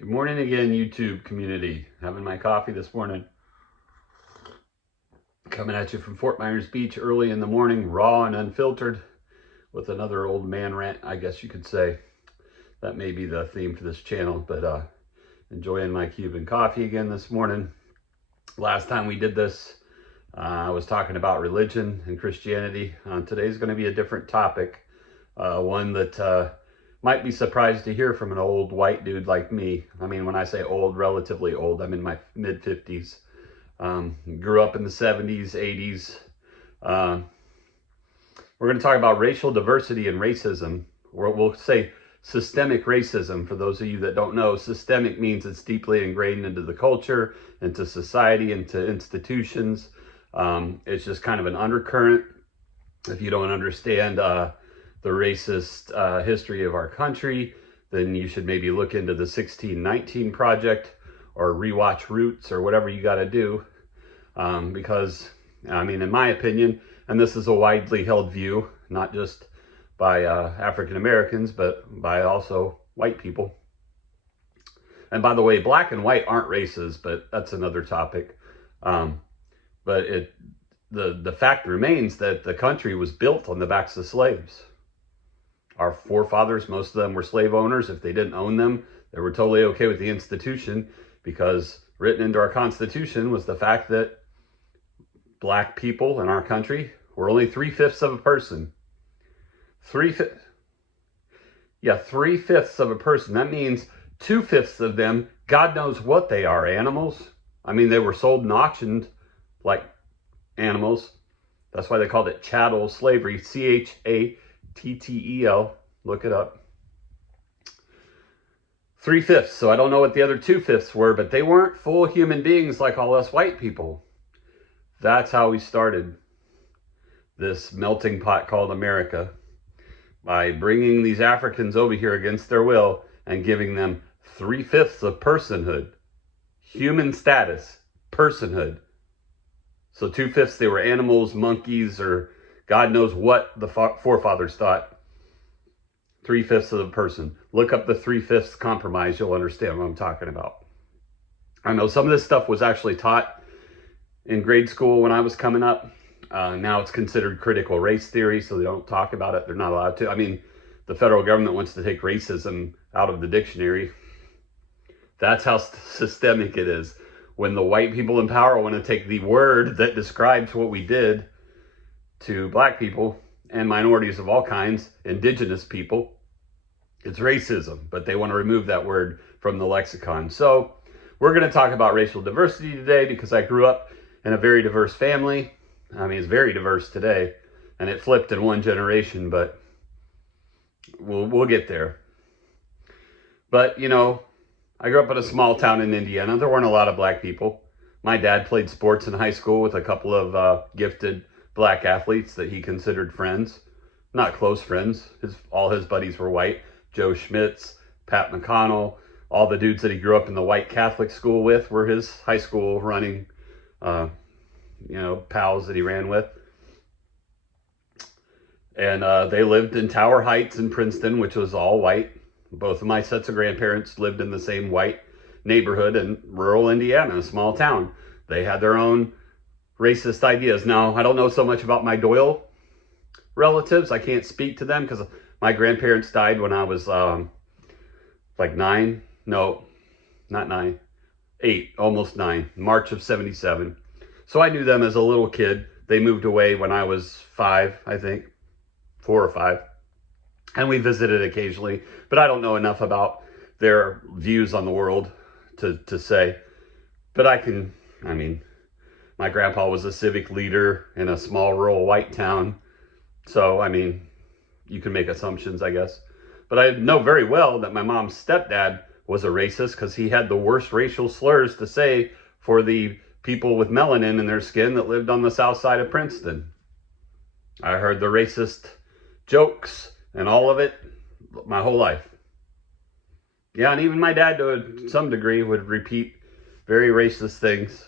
Good morning again, YouTube community. Having my coffee this morning. Coming at you from Fort Myers Beach early in the morning, raw and unfiltered, with another old man rant, I guess you could say. That may be the theme for this channel, but enjoying my Cuban coffee again this morning. Last time we did this, I was talking about religion and Christianity. Today's going to be a different topic, one that might be surprised to hear from an old white dude like me. I mean, when I say old, relatively old, I'm in my mid-50s. Grew up in the 70s, 80s. We're going to talk about racial diversity and racism. We'll say systemic racism. For those of you that don't know, systemic means it's deeply ingrained into the culture, into society, into institutions. It's just kind of an undercurrent. If you don't understand the racist history of our country, then you should maybe look into the 1619 Project or rewatch Roots or whatever you got to do. Because, I mean, in my opinion, and this is a widely held view, not just by African Americans, but by also white people. And by the way, black and white aren't races, but that's another topic. But the fact remains that the country was built on the backs of slaves. Our forefathers, most of them were slave owners. If they didn't own them, they were totally okay with the institution, because written into our Constitution was the fact that black people in our country were only 3/5 of a person. 3/5 of a person. That means 2/5 of them, God knows what they are, animals. I mean, they were sold and auctioned like animals. That's why they called it chattel slavery, CHATTEL. Look it up. 3/5. So I don't know what the other 2/5 were, but they weren't full human beings like all us white people. That's how we started this melting pot called America, by bringing these Africans over here against their will and giving them 3/5 of personhood, human status, personhood. So 2/5 they were animals, monkeys, or God knows what the forefathers thought. 3/5 of the person. Look up the 3/5 compromise. You'll understand what I'm talking about. I know some of this stuff was actually taught in grade school when I was coming up. Now it's considered critical race theory, so they don't talk about it. They're not allowed to. I mean, the federal government wants to take racism out of the dictionary. That's how systemic it is. When the white people in power want to take the word that describes what we did to black people and minorities of all kinds, indigenous people, it's racism, but they want to remove that word from the lexicon. So we're going to talk about racial diversity today, because I grew up in a very diverse family. I mean, it's very diverse today, and it flipped in one generation, but we'll get there. But, you know, I grew up in a small town in Indiana. There weren't a lot of black people. My dad played sports in high school with a couple of gifted black athletes that he considered friends. Not close friends. All his buddies were white. Joe Schmitz, Pat McConnell, all the dudes that he grew up in the white Catholic school with were his high school running, pals that he ran with. And they lived in Tower Heights in Princeton, which was all white. Both of my sets of grandparents lived in the same white neighborhood in rural Indiana, a small town. They had their own racist ideas. Now, I don't know so much about my Doyle relatives. I can't speak to them because my grandparents died when I was like 9. No, not 9. 8, almost 9. March of 77. So I knew them as a little kid. They moved away when I was 5, I think. 4 or 5. And we visited occasionally. But I don't know enough about their views on the world to say. But I mean, my grandpa was a civic leader in a small rural white town. So, I mean, you can make assumptions, I guess. But I know very well that my mom's stepdad was a racist, because he had the worst racial slurs to say for the people with melanin in their skin that lived on the south side of Princeton. I heard the racist jokes and all of it my whole life. Yeah, and even my dad, to some degree, would repeat very racist things.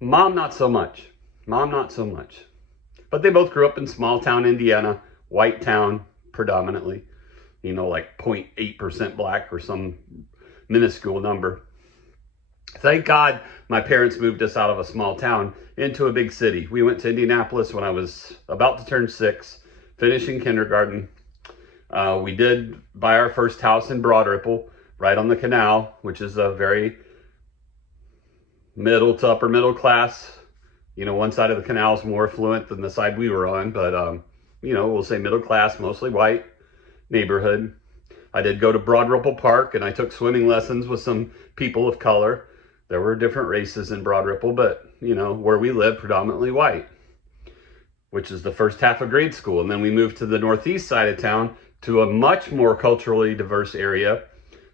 Mom, not so much. But they both grew up in small town Indiana, white town predominantly. Like 0.8% black or some minuscule number. Thank God my parents moved us out of a small town into a big city. We went to Indianapolis when I was about to turn 6, finishing kindergarten. We did buy our first house in Broad Ripple, right on the canal, which is a very middle to upper middle class. You know, one side of the canal is more affluent than the side we were on, but, you know, we'll say middle class, mostly white neighborhood. I did go to Broad Ripple Park, and I took swimming lessons with some people of color. There were different races in Broad Ripple, but, you know, where we live, predominantly white, which is the first half of grade school. And then we moved to the northeast side of town to a much more culturally diverse area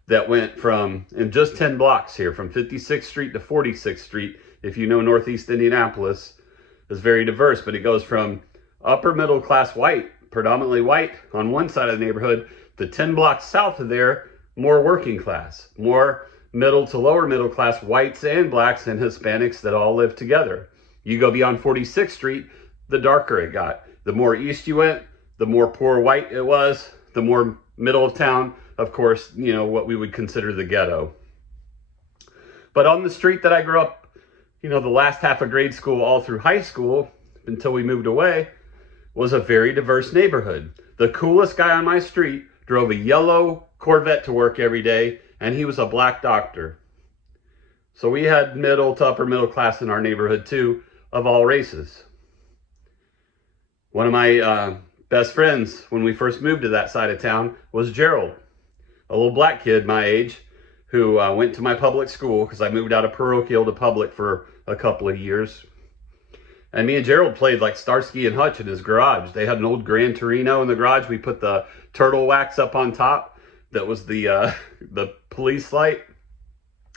that went from, in just 10 blocks here, from 56th Street to 46th Street. If you know Northeast Indianapolis, is very diverse, but it goes from upper middle class white, predominantly white on one side of the neighborhood, to 10 blocks south of there, more working class, more middle to lower middle class whites and blacks and Hispanics that all live together. You go beyond 46th Street, the darker it got. The more east you went, the more poor white it was, the more middle of town, of course, you know, what we would consider the ghetto. But on the street that I grew up, you know, the last half of grade school all through high school, until we moved away, was a very diverse neighborhood. The coolest guy on my street drove a yellow Corvette to work every day, and he was a black doctor. So we had middle to upper middle class in our neighborhood too, of all races. One of my best friends when we first moved to that side of town was Gerald, a little black kid my age who went to my public school, because I moved out of parochial to public for a couple of years. And me and Gerald played like Starsky and Hutch in his garage. They had an old Gran Torino in the garage. We put the turtle wax up on top. That was the police light.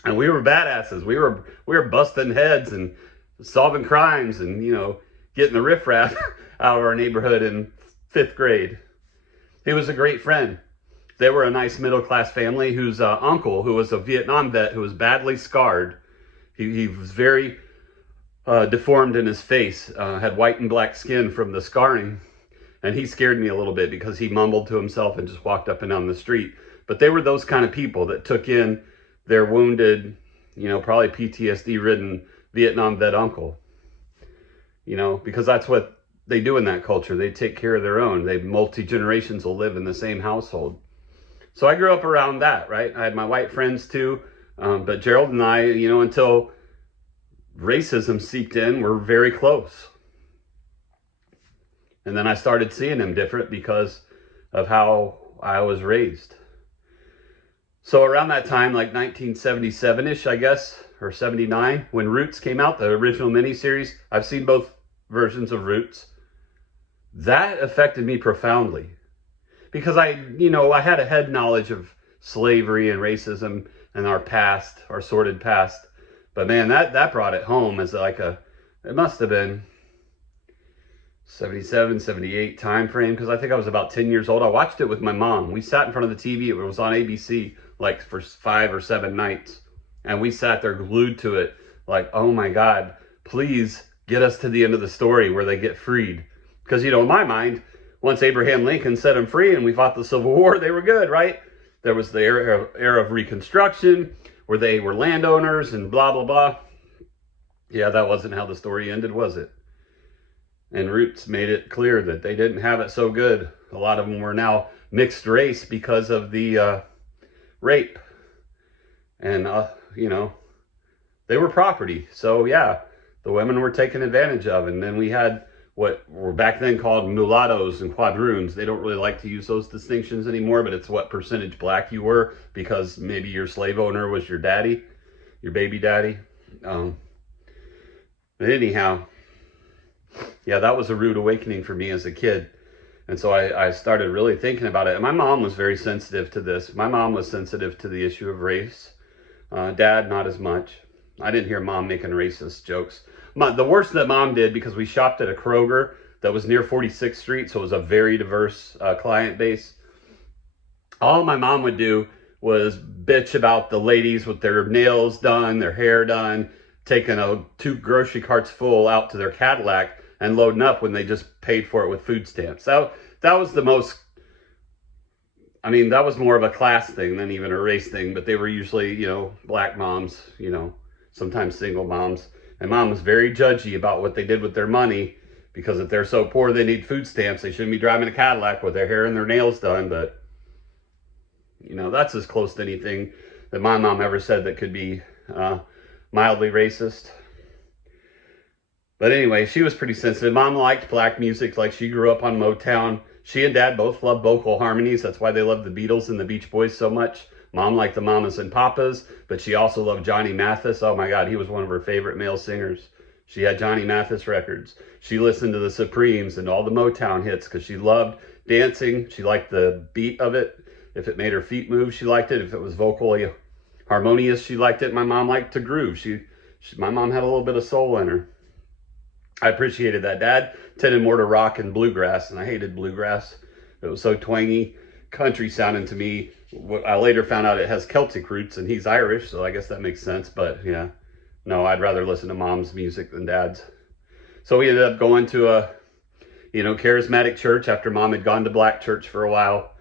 And we were badasses. We were busting heads and solving crimes and, you know, getting the riffraff out of our neighborhood in 5th grade. He was a great friend. They were a nice middle-class family whose uncle, who was a Vietnam vet who was badly scarred. He was very deformed in his face, had white and black skin from the scarring. And he scared me a little bit because he mumbled to himself and just walked up and down the street. But they were those kind of people that took in their wounded, you know, probably PTSD-ridden Vietnam vet uncle. You know, because that's what they do in that culture. They take care of their own. Multi-generations will live in the same household. So I grew up around that, right? I had my white friends too. But Gerald and I, you know, until racism seeped in, were very close. And then I started seeing him different because of how I was raised. So around that time, like 1977-ish, I guess, or 79, when Roots came out, the original miniseries, I've seen both versions of Roots. That affected me profoundly because I had a head knowledge of slavery and racism and our past, our sordid past. But man, that brought it home as like it must have been 77, 78 time frame, because I think I was about 10 years old. I watched it with my mom. We sat in front of the TV. It was on ABC like for 5 or 7 nights. And we sat there glued to it like, oh my God, please get us to the end of the story where they get freed. Because, you know, in my mind, once Abraham Lincoln set them free and we fought the Civil War, they were good, right? There was the era of Reconstruction where they were landowners and blah, blah, blah. Yeah, that wasn't how the story ended, was it? And Roots made it clear that they didn't have it so good. A lot of them were now mixed race because of the rape. And, you know, they were property. So, yeah, the women were taken advantage of. And then we had what were back then called mulattoes and quadroons. They don't really like to use those distinctions anymore, but it's what percentage black you were because maybe your slave owner was your daddy, your baby daddy. But anyhow, yeah, that was a rude awakening for me as a kid. And so I started really thinking about it. And my mom was very sensitive to this. My mom was sensitive to the issue of race. Dad, not as much. I didn't hear mom making racist jokes. The worst that mom did, because we shopped at a Kroger that was near 46th Street, so it was a very diverse client base. All my mom would do was bitch about the ladies with their nails done, their hair done, taking 2 grocery carts full out to their Cadillac and loading up when they just paid for it with food stamps. That was the most, I mean, that was more of a class thing than even a race thing, but they were usually, black moms, sometimes single moms. And mom was very judgy about what they did with their money, because if they're so poor they need food stamps, they shouldn't be driving a Cadillac with their hair and their nails done. But, that's as close to anything that my mom ever said that could be mildly racist. But anyway, she was pretty sensitive. Mom liked black music, like she grew up on Motown. She and Dad both loved vocal harmonies. That's why they loved the Beatles and the Beach Boys so much. Mom liked the Mamas and Papas, but she also loved Johnny Mathis. Oh my God, he was one of her favorite male singers. She had Johnny Mathis records. She listened to the Supremes and all the Motown hits because she loved dancing. She liked the beat of it. If it made her feet move, she liked it. If it was vocally harmonious, she liked it. My mom liked to groove. My mom had a little bit of soul in her. I appreciated that. Dad tended more to rock and bluegrass, and I hated bluegrass. It was so twangy, country sounding to me. I later found out it has Celtic roots, and he's Irish, so I guess that makes sense. But yeah, no, I'd rather listen to mom's music than dad's. So we ended up going to a, charismatic church after mom had gone to black church for a while,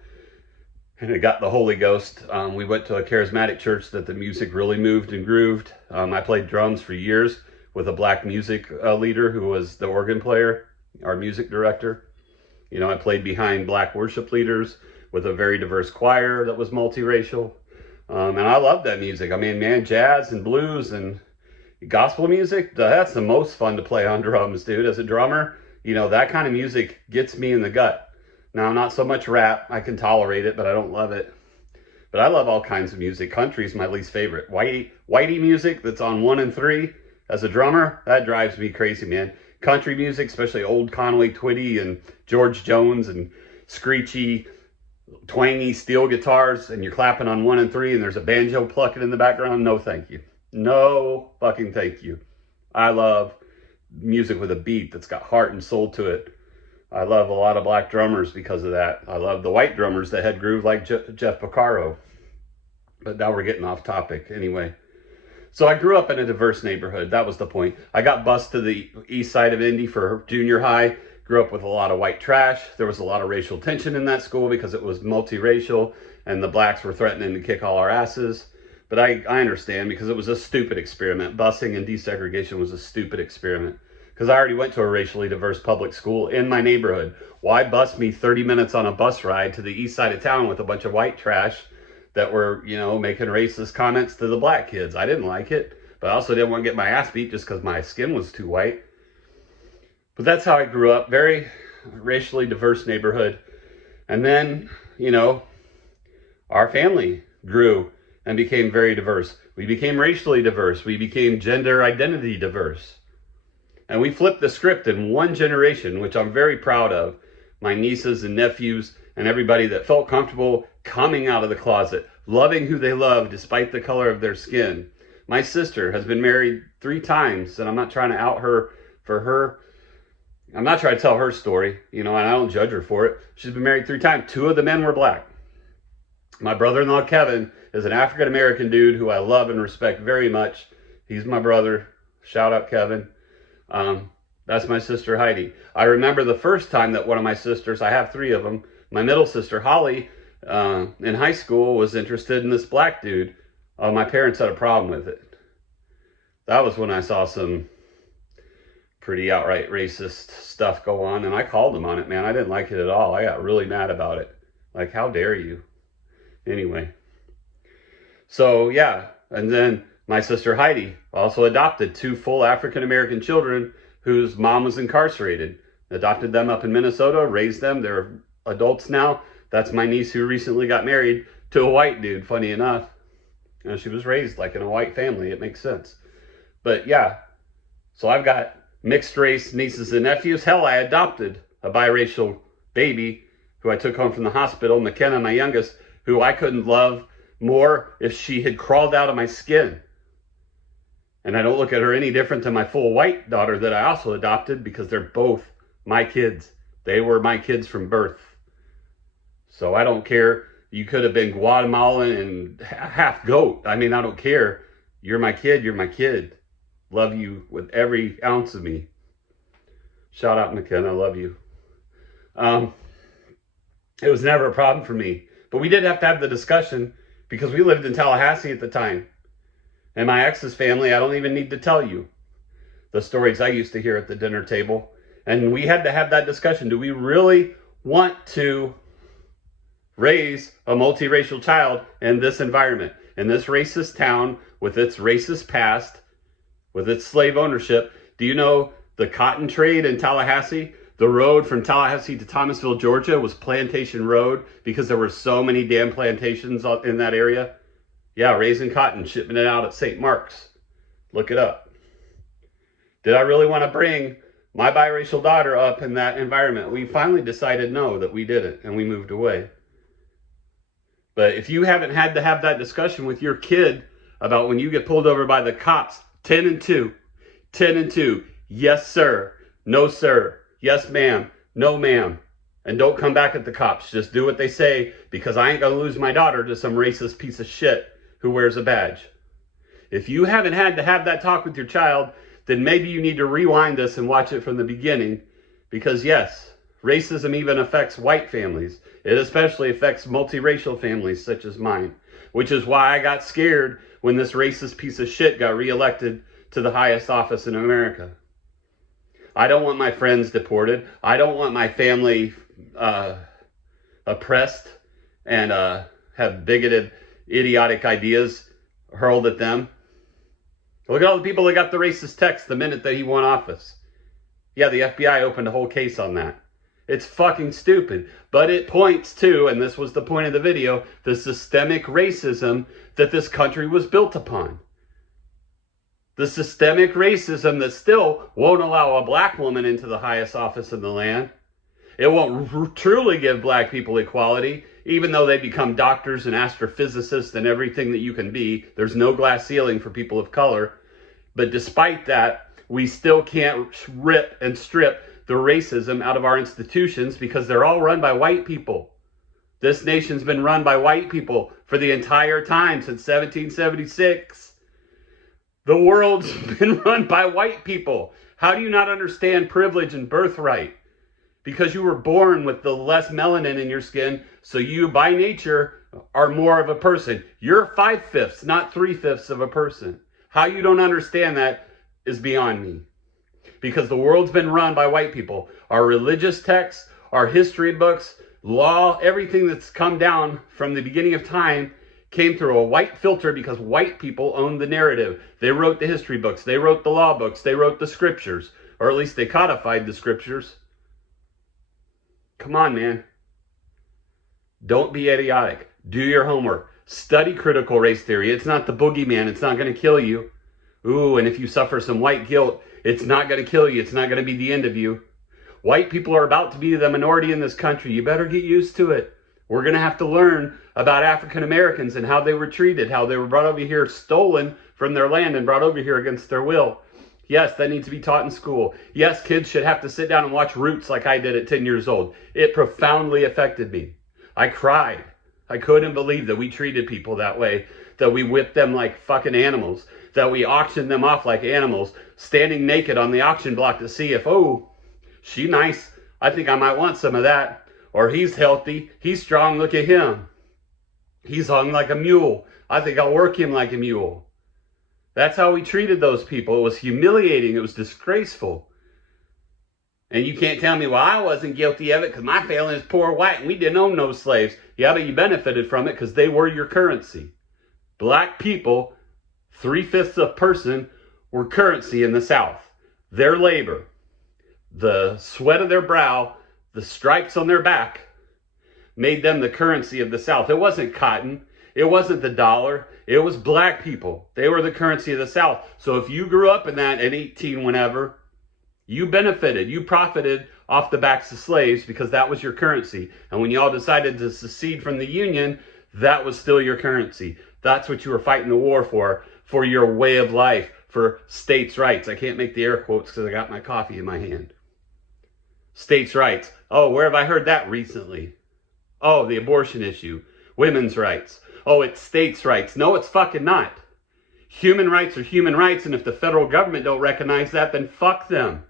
and it got the Holy Ghost. We went to a charismatic church that the music really moved and grooved. I played drums for years with a black music leader who was the organ player, our music director. I played behind black worship leaders with a very diverse choir that was multiracial. And I loved that music. I mean, man, jazz and blues and gospel music, that's the most fun to play on drums, dude. As a drummer, that kind of music gets me in the gut. Now, not so much rap. I can tolerate it, but I don't love it. But I love all kinds of music. Country is my least favorite. Whitey music that's on 1 and 3. As a drummer, that drives me crazy, man. Country music, especially old Conway Twitty and George Jones and screechy, twangy steel guitars, and you're clapping on 1 and 3 and there's a banjo plucking in the background. No, thank you. No fucking thank you. I love music with a beat that's got heart and soul to it. I love a lot of black drummers because of that. I love the white drummers that had groove like Jeff Porcaro. But now we're getting off topic anyway. So I grew up in a diverse neighborhood. That was the point. I got bused to the east side of Indy for junior high. Grew up with a lot of white trash. There was a lot of racial tension in that school because it was multiracial and the blacks were threatening to kick all our asses. But I understand, because it was a stupid experiment. Busing and desegregation was a stupid experiment. Because I already went to a racially diverse public school in my neighborhood. Why bus me 30 minutes on a bus ride to the east side of town with a bunch of white trash that were, making racist comments to the black kids? I didn't like it, but I also didn't want to get my ass beat just because my skin was too white. But that's how I grew up. Very racially diverse neighborhood. And then, our family grew and became very diverse. We became racially diverse. We became gender identity diverse. And we flipped the script in one generation, which I'm very proud of. My nieces and nephews and everybody that felt comfortable coming out of the closet, loving who they love despite the color of their skin. My sister has been married 3 times, and I'm not trying to out her for her. I'm not trying to tell her story, and I don't judge her for it. She's been married 3 times. 2 of the men were black. My brother-in-law, Kevin, is an African-American dude who I love and respect very much. He's my brother. Shout out, Kevin. That's my sister, Heidi. I remember the first time that one of my sisters, I have 3 of them, my middle sister, Holly, in high school was interested in this black dude. My parents had a problem with it. That was when I saw some pretty outright racist stuff go on, and I called them on it, man. I didn't like it at all. I got really mad about it. Like, how dare you? Anyway. So, yeah. And then my sister Heidi also adopted 2 full African-American children whose mom was incarcerated. Adopted them up in Minnesota, raised them. They're adults now. That's my niece who recently got married to a white dude, funny enough. She was raised like in a white family. It makes sense. But yeah, so I've got mixed race nieces and nephews. Hell, I adopted a biracial baby who I took home from the hospital, McKenna, my youngest, who I couldn't love more if she had crawled out of my skin. And I don't look at her any different than my full white daughter that I also adopted, because they're both my kids. They were my kids from birth. So I don't care. You could have been Guatemalan and half goat. I mean, I don't care. You're my kid. You're my kid. Love you with every ounce of me. Shout out, McKenna. I love you. It was never a problem for me. But we did have to have the discussion because we lived in Tallahassee at the time. And my ex's family, I don't even need to tell you the stories I used to hear at the dinner table. And we had to have that discussion. Do we really want to raise a multiracial child in this environment, in this racist town, with its racist past, with its slave ownership? Do you know the cotton trade in Tallahassee? The road from Tallahassee to Thomasville, Georgia was Plantation Road because there were so many damn plantations in that area. Yeah, raising cotton, shipping it out at St. Mark's. Look it up. Did I really want to bring my biracial daughter up in that environment? We finally decided no, that we didn't, and we moved away. But if you haven't had to have that discussion with your kid about when you get pulled over by the cops, 10 and 2, 10 and 2, yes sir, no sir, yes ma'am, no ma'am, and don't come back at the cops. Just do what they say, because I ain't gonna lose my daughter to some racist piece of shit who wears a badge. If you haven't had to have that talk with your child, then maybe you need to rewind this and watch it from the beginning, because yes, racism even affects white families. It especially affects multiracial families such as mine, which is why I got scared when this racist piece of shit got reelected to the highest office in America. I don't want my friends deported. I don't want my family oppressed and have bigoted, idiotic ideas hurled at them. Look at all the people that got the racist text the minute that he won office. Yeah, the FBI opened a whole case on that. It's fucking stupid. But it points to, and this was the point of the video, the systemic racism that this country was built upon. The systemic racism that still won't allow a black woman into the highest office in the land. It won't truly give black people equality, even though they become doctors and astrophysicists and everything that you can be. There's no glass ceiling for people of color. But despite that, we still can't rip and strip the racism out of our institutions because they're all run by white people. This nation's been run by white people for the entire time since 1776. The world's been run by white people. How do you not understand privilege and birthright? Because you were born with the less melanin in your skin, so you, by nature, are more of a person. You're 5/5, not 3/5 of a person. How you don't understand that is beyond me. Because the world's been run by white people. Our religious texts, our history books, law, everything that's come down from the beginning of time came through a white filter because white people owned the narrative. They wrote the history books. They wrote the law books. They wrote the scriptures. Or at least they codified the scriptures. Come on, man. Don't be idiotic. Do your homework. Study critical race theory. It's not the boogeyman. It's not going to kill you. Ooh, and if you suffer some white guilt, it's not going to kill you. It's not going to be the end of you. White people are about to be the minority in this country. You better get used to it. We're going to have to learn about African Americans and how they were treated, how they were brought over here, stolen from their land and brought over here against their will. Yes, that needs to be taught in school. Yes, kids should have to sit down and watch Roots like I did at 10 years old. It profoundly affected me. I cried. I couldn't believe that we treated people that way, that we whipped them like fucking animals, that we auctioned them off like animals, standing naked on the auction block to see if, oh, she nice, I think I might want some of that. Or he's healthy, he's strong, look at him. He's hung like a mule. I think I'll work him like a mule. That's how we treated those people. It was humiliating. It was disgraceful. And you can't tell me, well, I wasn't guilty of it because my family is poor white and we didn't own no slaves. Yeah, but you benefited from it because they were your currency. Black people, 3/5 of a person, were currency in the South. Their labor, the sweat of their brow, the stripes on their back, made them the currency of the South. It wasn't cotton. It wasn't the dollar. It was black people. They were the currency of the South. So if you grew up in that at 18 whenever, you benefited. You profited off the backs of slaves because that was your currency. And when y'all decided to secede from the Union, that was still your currency. That's what you were fighting the war for your way of life, for states' rights. I can't make the air quotes because I got my coffee in my hand. States' rights. Oh, where have I heard that recently? Oh, the abortion issue. Women's rights. Oh, it's states' rights. No, it's fucking not. Human rights are human rights, and if the federal government don't recognize that, then fuck them.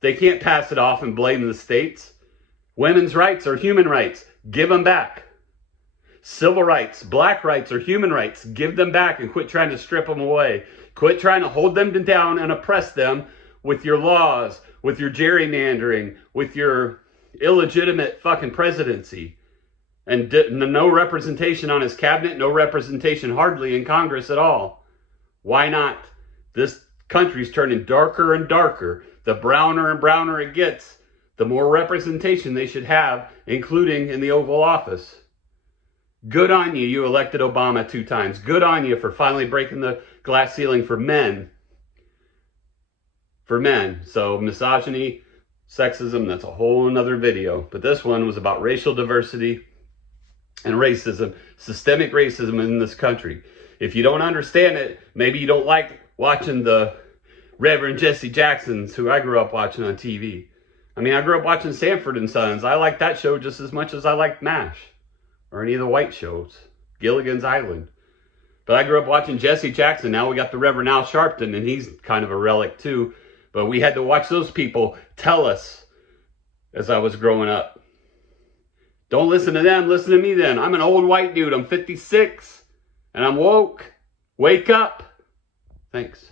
They can't pass it off and blame the states. Women's rights are human rights. Give them back. Civil rights, black rights, or human rights, give them back and quit trying to strip them away. Quit trying to hold them down and oppress them with your laws, with your gerrymandering, with your illegitimate fucking presidency. And no representation on his cabinet, no representation hardly in Congress at all. Why not? This country's turning darker and darker. The browner and browner it gets, the more representation they should have, including in the Oval Office. Good on you, you elected Obama 2 times. Good on you for finally breaking the glass ceiling for men. For men. So misogyny, sexism, that's a whole another video. But this one was about racial diversity and racism, systemic racism in this country. If you don't understand it, maybe you don't like watching the Reverend Jesse Jacksons, who I grew up watching on TV. I mean, I grew up watching Sanford and Sons. I like that show just as much as I like MASH or any of the white shows, Gilligan's Island. But I grew up watching Jesse Jackson. Now we got the Reverend Al Sharpton, and he's kind of a relic too. But we had to watch those people tell us as I was growing up. Don't listen to them, listen to me then. I'm an old white dude, I'm 56, and I'm woke. Wake up. Thanks.